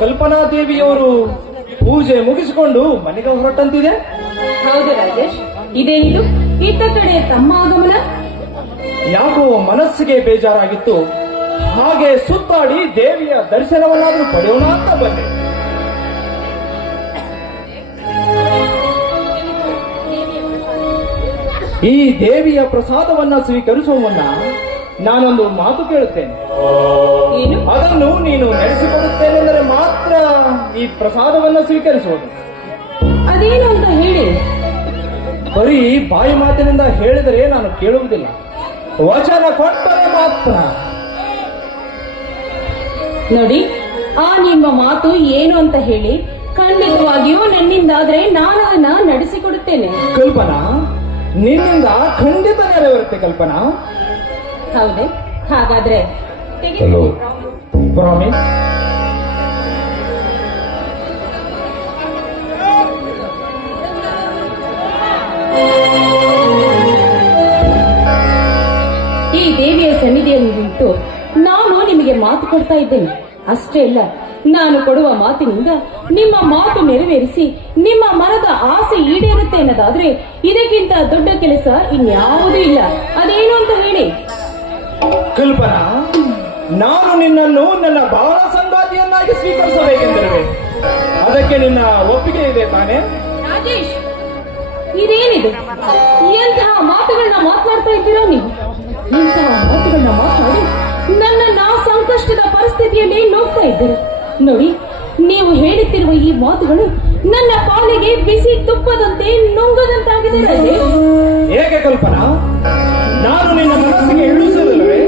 ಕಲ್ಪನಾ ದೇವಿಯವರು ಪೂಜೆ ಮುಗಿಸಿಕೊಂಡು ಮನೆಗೆ ಹೊರಟಂತಿದೆ. ಹೌದು ರಾಜೇಶ್ ಇದೇನಿದು? ಇತ್ತ ಕಡೆ ತಮ್ಮ ಆಗಮನ ಯಾಕೋ ಮನಸ್ಸಿಗೆ ಬೇಜಾರಾಗಿತ್ತು. ಹಾಗೆ ಸುತ್ತಾಡಿ ದೇವಿಯ ದರ್ಶನವನ್ನಾದ್ರೂ ಪಡೆಯೋಣ ಅಂತ ಬಂದೆ. ಈ ದೇವಿಯ ಪ್ರಸಾದವನ್ನ ಸ್ವೀಕರಿಸುವ ಮುನ್ನ ನಾನೊಂದು ಮಾತು ಕೇಳುತ್ತೇನೆ. ಅದನ್ನು ನೀನು ನಡೆಸಿಕೊಡುತ್ತೇನೆಂದರೆ ಮಾತ್ರ ಈ ಪ್ರಸಾದವನ್ನ ಸ್ವೀಕರಿಸುವುದು. ಅದೇನು ಅಂತ ಹೇಳಿ? ಬರೀ ಬಾಯಿ ಮಾತಿನಿಂದ ಹೇಳಿದರೆ ನಾನು ಕೇಳುವುದಿಲ್ಲ. ವಚನ ಕೊಟ್ಟರೆ ಮಾತ್ರ. ನೋಡಿ ಆ ನಿಮ್ಮ ಮಾತು ಏನು ಅಂತ ಹೇಳಿ ಖಂಡಿತವಾಗಿಯೂ ನನ್ನಿಂದಾದ್ರೆ ನಾನು ಅದನ್ನ ನಡೆಸಿಕೊಡುತ್ತೇನೆ. ಕಲ್ಪನಾ ನಿನ್ನಿಂದ ಖಂಡಿತ ನೆರವೇರುತ್ತೆ ಕಲ್ಪನಾ. ಹೌದೇ. ಹಾಗಾದ್ರೆ. ಹಲೋ ಪ್ರಾಮಿಸ್ ಈ ದೇವಿಯ ಸನ್ನಿಧಿಯನ್ನು ಬಿಟ್ಟು ನಾನು ನಿಮಗೆ ಮಾತು ಕೊಡ್ತಾ ಇದ್ದೇನೆ. ಅಷ್ಟೇ ಅಲ್ಲ ನಾನು ಕೊಡುವ ಮಾತಿನಿಂದ ನಿಮ್ಮ ಮಾತು ನೆರವೇರಿಸಿ ನಿಮ್ಮ ಮನದ ಆಸೆ ಈಡೇರುತ್ತೆ ಅನ್ನೋದಾದ್ರೆ ಇದಕ್ಕಿಂತ ದೊಡ್ಡ ಕೆಲಸ ಇನ್ಯಾವುದೂ ಇಲ್ಲ. ಅದೇನು ಅಂತ ಹೇಳಿ? ಕಲ್ಪನಾ ನಾನು ನಿನ್ನನ್ನು ನನ್ನ ಬಾಲ ಸಂಗಾತಿಯನ್ನಾಗಿ ಸ್ವೀಕರಿಸಬೇಕೆಂದಿರುವೆ ಅದಕ್ಕೆ ನಿನ್ನ ಒಪ್ಪಿಗೆ ಇದೆ ತಾನೇ? ರಾಜೇಶ್ ಇದೇನಿದೆ? ಎಂತಹ ಮಾತುಗಳನ್ನ ಮಾತನಾಡ್ತಾ ಇದ್ದೀರಾ ನೀವು? ಇಂತಹ ಮಾತುಗಳನ್ನ ಮಾತನಾಡಿ ನನ್ನನ್ನ ಸಂಕಷ್ಟದ ಪರಿಸ್ಥಿತಿಯಲ್ಲಿ ನೋಡ್ತಾ ಇದ್ದೀರಿ. ನೋಡಿ ನೀವು ಹೇಳುತ್ತಿರುವ ಈ ಮಾತುಗಳು ನನ್ನ ಪಾಲಿಗೆ ಬಿಸಿ ತುಪ್ಪದಂತೆ ನುಂಗದಂತಾಗಿದೆ ಹೇಗೆ ಕಲ್ಪನಾ ನಾನು ನಿನ್ನ ಮನಸ್ಸಿಗೆ ಇಳಿಸಲಿಲ್ಲವೇ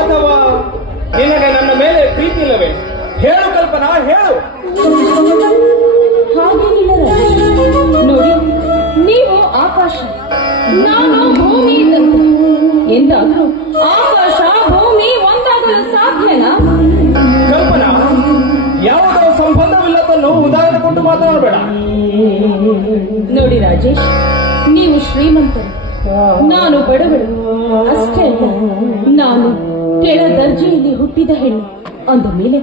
ಅಥವಾ ನಿನಗೆ ನನ್ನ ಮೇಲೆ ಪ್ರೀತಿ ಇಲ್ಲವೇ ಹೇಳು ಕಲ್ಪನಾ ಹೇಳು. ಹಾಗೇನಿಲ್ಲ ನೋಡಿ ನೀವು ಆಕಾಶ ನಾನು ಭೂಮಿ ಎಂದಾದ್ರೂ ಆಕಾಶ ಭೂಮಿ ಒಂದಾಗಲು ಸಾಧ್ಯನಾ? ಕಲ್ಪನಾ ಯಾವುದೋ ಸಂಬಂಧವಿಲ್ಲದನ್ನು ಉದಾಹರಣೆ ಕೊಟ್ಟು ಮಾತನಾಡಬೇಡ. ನೋಡಿ ರಾಜೇಶ್ ನೀವು ಶ್ರೀಮಂತರು ನಾನು ಬಡವಳು ಅಷ್ಟೇ ಅಲ್ಲ ನಾನು ಕೆಳ ದರ್ಜೆಯಲ್ಲಿ ಹುಟ್ಟಿದ ಹೆಣ್ಣು. ಅಂದ ಮೇಲೆ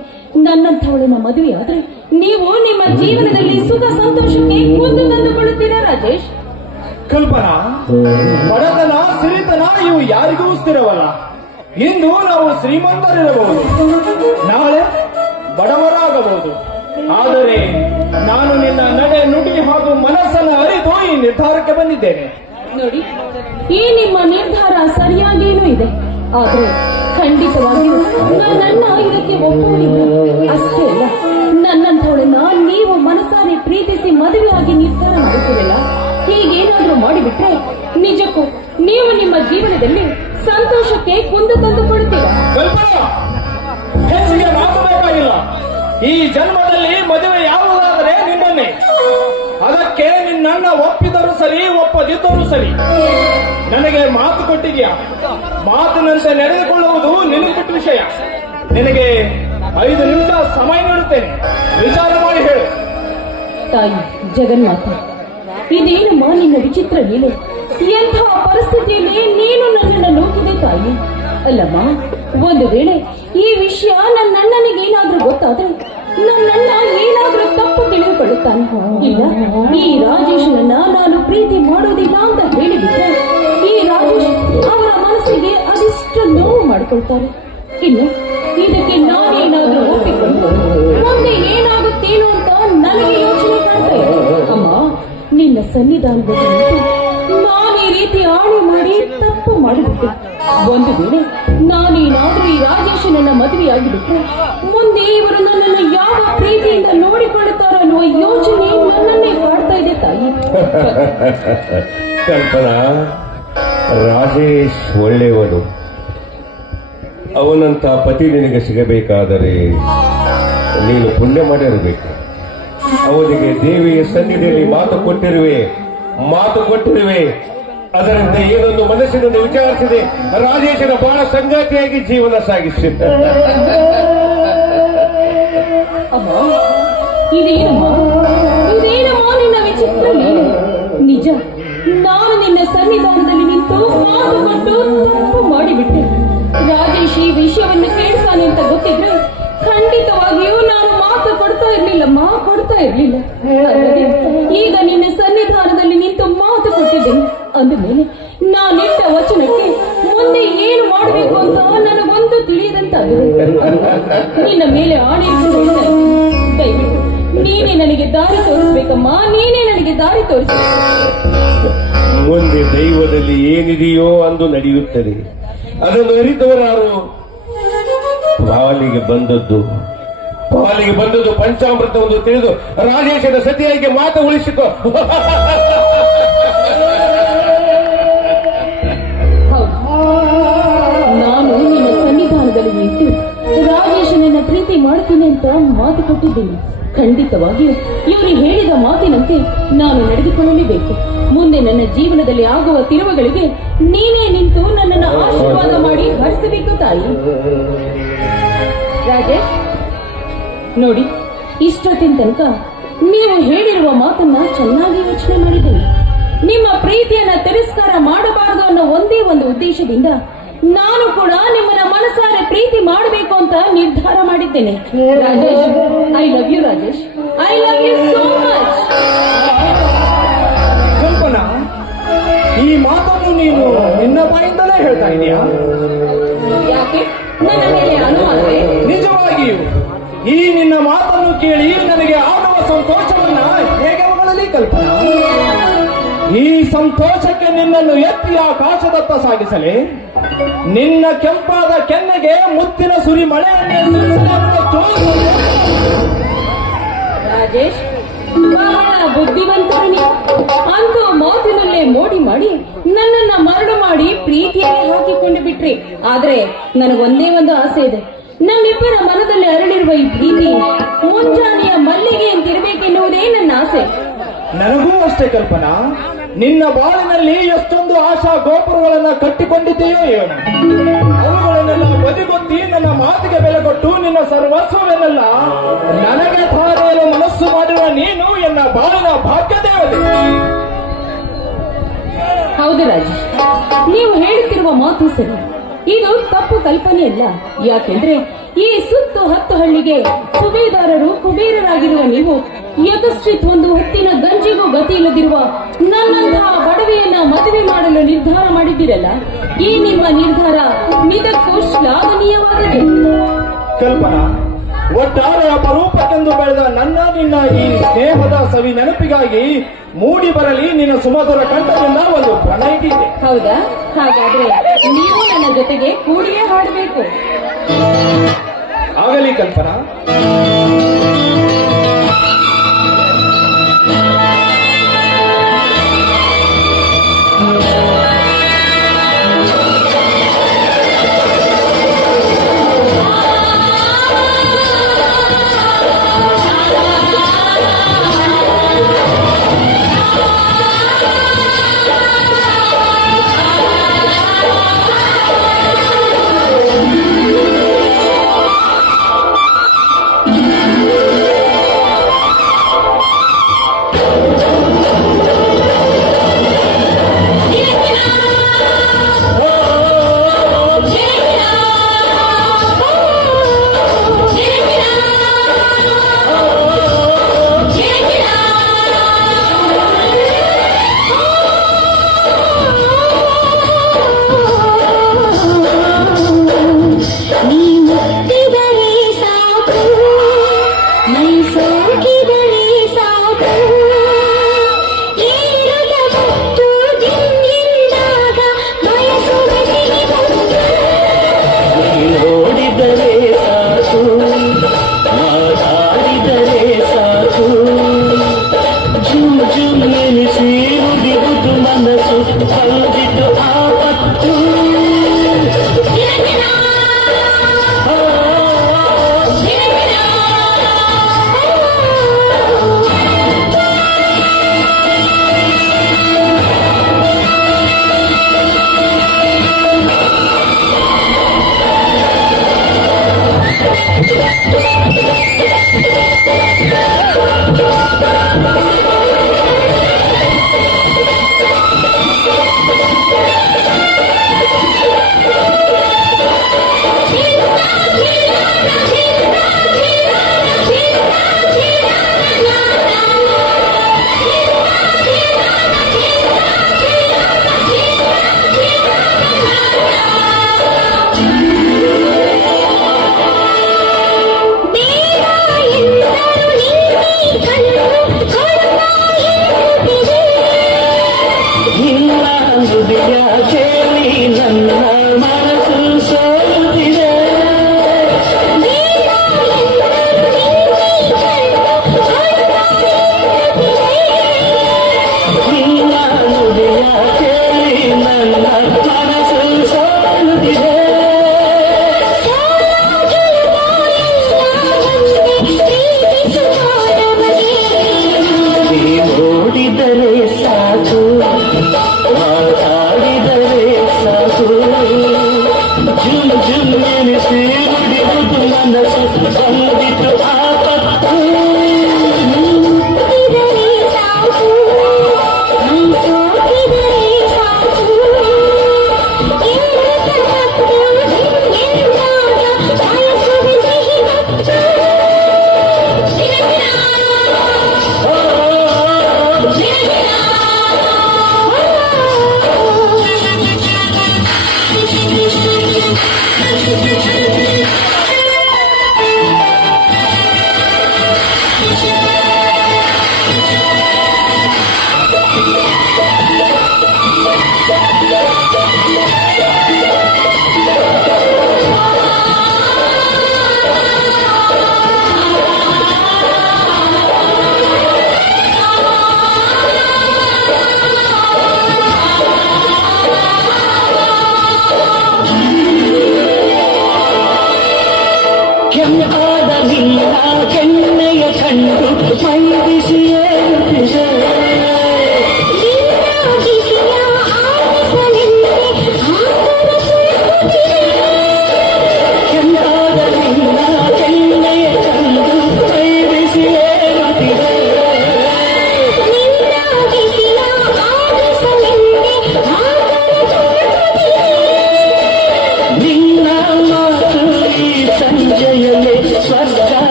ನನ್ನಂಥವಳನ್ನ ಮದುವೆ ಆದ್ರೆ ನೀವು ನಿಮ್ಮ ಜೀವನದಲ್ಲಿ ಸುಖ ಸಂತೋಷಕ್ಕೆ ಕುಂದು ತಂದುಕೊಳ್ಳುತ್ತೀರಾ ರಾಜೇಶ್? ಕಲ್ಪನಾ ಬಡತನ ಸಿರಿತನ ಇವು ಯಾರಿಗೂ ಸ್ಥಿರವಲ್ಲ. ಇಂದು ನಾವು ಶ್ರೀಮಂತರಿರಬಹುದು. ನಾಳೆ ಬಡವರಾಗಬಹುದು. ಆದರೆ ನಾನು ನಿನ್ನ ನಡೆ ನುಡಿ ಹಾಗೂ ಮನಸ್ಸನ್ನು ಅರಿತು ಈ ನಿರ್ಧಾರಕ್ಕೆ ಬಂದಿದ್ದೇನೆ. ನೋಡಿ ಈ ನಿಮ್ಮ ನಿರ್ಧಾರ ಸರಿಯಾಗೇನೂ ಇದೆ. ಆದ್ರೆ ಖಂಡಿತವಾಗಿಯೂ ನನ್ನ ಇದಕ್ಕೆ ಒಪ್ಪುವುದಿಲ್ಲ ಅಷ್ಟೇ ಅಲ್ಲ ನನ್ನಂಥವಳನ್ನ ನೀವು ಮನಸಾರೆ ಪ್ರೀತಿಸಿ ಮದುವೆಯಾಗಿ ನಿರ್ಧಾರ ಮಾಡುತ್ತೀರಲ್ಲ ಹೀಗೇನಾದ್ರೂ ಮಾಡಿಬಿಟ್ರೆ ನಿಜಕ್ಕೂ ನೀವು ನಿಮ್ಮ ಜೀವನದಲ್ಲಿ ಸಂತೋಷಕ್ಕೆ ಕುಂದು ತಂದುಕೊಡುತ್ತೀರಾ ಕಲ್ಪನಾ ಹೆಚ್ಚಿಗೆ ಈ ಜನ್ಮದಲ್ಲಿ ಮದುವೆ ಯಾವುದಾದರೆ ನಿಮ್ಮನ್ನೇ. ಅದಕ್ಕೆ ನಿನ್ನನ್ನ ಒಪ್ಪಿದರೂ ಸರಿ ಒಪ್ಪದಿದ್ದರೂ ಸರಿ. ನನಗೆ ಮಾತು ಕೊಟ್ಟಿದ್ಯಾ? ಮಾತಿನಂತೆ ನಡೆದುಕೊಳ್ಳುವುದು ನಿನಗೆ ಕೊಟ್ಟ ವಿಷಯ. ನಿನಗೆ ಐದು ನಿಮಿಷ ಸಮಯ ನೀಡುತ್ತೇನೆ. ವಿಚಾರ ಮಾಡಿ ಹೇಳು. ತಾಯಿ, ಜಗನ್ಮಾತ ಇದೇನಮ್ಮ ನಿನ್ನ ವಿಚಿತ್ರ ಲೀಲೆ? ಎಂಥ ಪರಿಸ್ಥಿತಿಯಲ್ಲಿ ನೀನು ನನ್ನನ್ನು ನೋಕಿದೆ ತಾಯಿ? ಅಲ್ಲಮ್ಮ, ಒಂದು ವೇಳೆ ಈ ವಿಷಯ ನನ್ನ ಅಣ್ಣನಿಗೆ ಏನಾದ್ರೂ ಗೊತ್ತಾದ್ರೆ ನನ್ನಣ್ಣ ಏನಾದರೂ ತಪ್ಪು ತಿಳಿದುಕೊಳ್ಳುತ್ತಾನೆ. ಇಲ್ಲ, ಈ ರಾಜೇಶನನ್ನ ನಾನು ಪ್ರೀತಿ ಮಾಡೋದಿಲ್ಲ ಅಂತ ಹೇಳಿಬಿಟ್ರೆ, ಈ ರಾಜೇಶ್ ಅವರ ಮನಸ್ಸಿಗೆ ಅದೆಷ್ಟು ನೋವು ಮಾಡಿಕೊಳ್ತಾರೆ. ಇನ್ನು ಇದಕ್ಕೆ ನಾನೇನಾದ್ರೂ ಒಪ್ಪಿಕೊಂಡು ಮುಂದೆ ಏನಾಗುತ್ತೇನೋ ಅಂತ ನನಗೆ ಯೋಚನೆ ಕಾಣ್ತಾ ಅಮ್ಮ, ನಿನ್ನ ಸನ್ನಿಧಾನದಲ್ಲಿ ನಿಂತು ನಾನು ಈ ರೀತಿ ಆಣೆ ಮಾಡಿ ತಪ್ಪು ಮಾಡಿಬಿಟ್ಟೆ. ಒಂದು ವೇಳೆ ನಾನೇನಾದ್ರೂ ಈ ರಾಜೇಶನನ್ನ ಮದುವೆಯಾಗಿಬಿಟ್ರೆ ಮುಂದೆ ಇವರು ನನ್ನನ್ನು ಯಾವ ಪ್ರೀತಿಯಿಂದ ನೋಡಿಕೊಳ್ಳುತ್ತಾರೋ ಅನ್ನುವ ಯೋಚನೆ ನನ್ನನ್ನೇ ಕಾಡ್ತಾ ಇದೆ ತಾಯಿ. ಕಲ್ಪನಾ, ರಾಜೇಶ್ ಒಳ್ಳೆಯವನು. ಅವನಂತ ಪತಿ ನಿನಗೆ ಸಿಗಬೇಕಾದರೆ ನೀನು ಪುಣ್ಯ ಮಾಡಿರಬೇಕು. ಅವನಿಗೆ ದೇವಿಯ ಸನ್ನಿಧಿಯಲ್ಲಿ ಮಾತು ಕೊಟ್ಟಿರುವೆ ಮಾತು ಕೊಟ್ಟಿರುವೆ. ಅದರಂತೆ ಏನೊಂದು ಮನಸ್ಸಿನಲ್ಲಿ ವಿಚಾರಿಸಿದೆ, ರಾಜೇಶನ ಬಹಳ ಸಂಗಾತಿಯಾಗಿ ಜೀವನ ಸಾಗಿಸಿದ್ದ. ಅಮ್ಮ ಇದೇನಮ್ಮ ಇದೇನಮ್ಮ ನಿನ್ನ ವಿಚಿತ್ರ ಲೀಲೆ. ನಿಜ, ನಾನು ನಿನ್ನ ಸನ್ನಿಧಾನದಲ್ಲಿ ನಿಂತು ಮಾತು ಕೊಟ್ಟು ತಪ್ಪು ಮಾಡಿಬಿಟ್ಟೆ. ರಾಜೇಶ್ ಈ ವಿಷಯವನ್ನು ಕೇಳ್ತಾನೆ ಅಂತ ಗೊತ್ತಿದ್ರೆ ಖಂಡಿತವಾಗಿಯೂ ನಾನು ಮಾತು ಕೊಡ್ತಾ ಇರ್ಲಿಲ್ಲ ಅಲ್ಲದೆ ಈಗ ನಿನ್ನ ಸನ್ನಿಧಾನ ಅಂದ ಮೇಲೆ ನಾನಿಟ್ಟ ವಚನಕ್ಕೆ ಮುಂದೆ ಏನು ಮಾಡಬೇಕು ಅಂತ ನನಗೊಂದು ತಿಳಿಯದಂತ ನಿನ್ನ ಮೇಲೆ ಆಣೆ ದಯವಿಟ್ಟು ನೀನೇ ನನಗೆ ದಾರಿ ತೋರಿಸ್ಬೇಕಮ್ಮ, ನೀನೇ ನನಗೆ ದಾರಿ ತೋರಿಸ್ಬೇಕು. ಮುಂದೆ ದೈವದಲ್ಲಿ ಏನಿದೆಯೋ ಅಂದು ನಡೆಯುತ್ತದೆ. ಅದನ್ನು ಅರಿತವರಾರು. ಪಾಲಿಗೆ ಬಂದದ್ದು. ಪಾಲಿಗೆ ಬಂದದ್ದು ಪಂಚಾಮೃತವನ್ನು ತಿಳಿದು ರಾಜೇಶನ ಸತಿಯಾಗಿ ಮಾತು ಉಳಿಸಿಕೊ. ಪ್ರೀತಿ ಮಾಡ್ತೀನಿ ಅಂತ ಮಾತು ಕೊಟ್ಟಿದ್ದೀನಿ. ಖಂಡಿತವಾಗಿಯೂ ಇವರು ಹೇಳಿದ ಮಾತಿನಂತೆ ನಾನು ನಡೆದುಕೊಳ್ಳಲೇಬೇಕು. ಮುಂದೆ ನನ್ನ ಜೀವನದಲ್ಲಿ ಆಗುವ ತಿರುವುಗಳಿಗೆ ನೀನೇ ನಿಂತು ನನ್ನನ್ನು ಆಶೀರ್ವಾದ ಮಾಡಿ ಹರಿಸಬೇಕು ತಾಯಿ. ರಾಜೇಶ್, ನೋಡಿ, ಇಷ್ಟೊತ್ತಿನ ತನಕ ನೀವು ಹೇಳಿರುವ ಮಾತನ್ನ ಚೆನ್ನಾಗಿ ಯೋಚನೆ ಮಾಡಿದ್ದೀನಿ. ನಿಮ್ಮ ಪ್ರೀತಿಯನ್ನ ತಿರಸ್ಕಾರ ಮಾಡಬಾರದು ಅನ್ನೋ ಒಂದೇ ಒಂದು ಉದ್ದೇಶದಿಂದ ನಾನು ಕೂಡ ನಿಮ್ಮನ್ನ ಮನಸಾರೆ ಪ್ರೀತಿ ಮಾಡಬೇಕು ಅಂತ ನಿರ್ಧಾರ ಮಾಡಿದ್ದೇನೆ. Rajesh I love you Rajesh. I love you so much Kalpana ಈ ಮಾತನ್ನು ನೀನು ನಿನ್ನ ಬಾಯಿಂದಲೇ ಹೇಳ್ತಾ ಇದೀಯಾ? ಯಾಕೆ? ನನ್ನ ಮೇಲೆ ಅನುಮಾನವೇ ನಿಜವಾಗಿಯೂ ಈ ನಿನ್ನ ಮಾತನ್ನು ಕೇಳಿ ನನಗೆ ಆಗುವ ಸಂತೋಷವನ್ನ ಹೇಗೆ ಮಗಳಲ್ಲಿ ಕಲ್ಪನಾ? ಈ ಸಂತೋಷಕ್ಕೆ ನಿನ್ನನ್ನು ಎತ್ತಿ ಆಕಾಶದತ್ತ ಸಾಗಿಸಲಿ. ನಿನ್ನ ಕೆಂಪಾದ ಕೆನ್ನೆಗೆ ಮುತ್ತಿನ ಸುರಿ ಮಳೆಯನ್ನೇ ರಾಜೇಶ್ ನೀವು ಅಂತೂ ಮಾತಿನಲ್ಲೇ ಮೋಡಿ ಮಾಡಿ ನನ್ನನ್ನ ಮರಣ ಮಾಡಿ ಪ್ರೀತಿಯಲ್ಲಿ ಹಾಕಿಕೊಂಡು ಬಿಟ್ರಿ. ಆದ್ರೆ ನನಗೊಂದೇ ಒಂದು ಆಸೆ ಇದೆ. ನಮ್ಮಿಬ್ಬರ ಮನದಲ್ಲಿ ಅರಳಿರುವ ಈ ಪ್ರೀತಿ, ಮುಂಜಾನೆಯ ಮಲ್ಲಿಗೆ ಅಂತಿರ್ಬೇಕೆನ್ನುವುದೇ ನನ್ನ ಆಸೆ. ನನಗೂ ಅಷ್ಟೇ ಕಲ್ಪನಾ, ನಿನ್ನ ಬಾಳಿನಲ್ಲಿ ಎಷ್ಟೊಂದು ಆಶಾ ಗೋಪುರಗಳನ್ನ ಕಟ್ಟಿಕೊಂಡಿದ್ದೀಯೋ ಏನು. ಅವುಗಳನ್ನೆಲ್ಲ ಬದಿಗೊತ್ತಿ ನನ್ನ ಮಾತಿಗೆ ಬೆಲೆ ಕೊಟ್ಟು ನಿನ್ನ ಸರ್ವಸ್ವವೆನ್ನೆಲ್ಲ ನನಗೆ ತಾರೇಲು ಮನಸ್ಸು ಮಾಡಿರುವ ನೀನು ಎನ್ನ ಬಾಳಿನ ಭಾಗ್ಯದೇವತೆ. ಹೌದು ರಾಜೇಶ್ ನೀವು ಹೇಳುತ್ತಿರುವ ಮಾತು ಸರಿ. ಇದು ತಪ್ಪು ಕಲ್ಪನೆ ಕಲ್ಪನೆಯಲ್ಲ ಯಾಕೆಂದ್ರೆ ಈ ಸುತ್ತು ಹತ್ತು ಹಳ್ಳಿಗೆ ಸುಬೇದಾರರು ಕುಬೇರರಾಗಿರುವ ನೀವು ಯಕಶ್ಚಿತ್ ಒಂದು ಹೊತ್ತಿನ ಗಂಜಿಗೂ ಗತಿ ಇಲ್ಲದಿರುವ ನನ್ನಂತಹ ಬಡವೆಯನ್ನ ಮದುವೆ ಮಾಡಲು ನಿರ್ಧಾರ ಮಾಡಿದ್ದೀರಲ್ಲ? ಈ ನಿಮ್ಮ ನಿರ್ಧಾರ ನಿಜಕ್ಕೂ ಶ್ಲಾಘನೀಯವಾಗಿದೆ ಕಲ್ಪನಾ ಒಟ್ಟಾರೆ ಅಪರೂಪಕ್ಕೆಂದು ಬೆಳೆದ ನನ್ನ ನಿನ್ನ ಈ ಸ್ನೇಹದ ಸವಿ ನೆನಪಿಗಾಗಿ ಮೂಡಿ ಬರಲಿ ನಿನ್ನ ಸುಮಧುರ ಕಂಠದಿಂದ ಒಂದು ಪ್ರಣಯಿಗೆ ಇದೆ. ಹೌದಾ? ಹಾಗಾದ್ರೆ ನೀವು ನನ್ನ ಜೊತೆಗೆ ಕೂಡಿಗೆ ಹಾಡಬೇಕು. ಆಗಲಿ ಕಲ್ಪನಾ.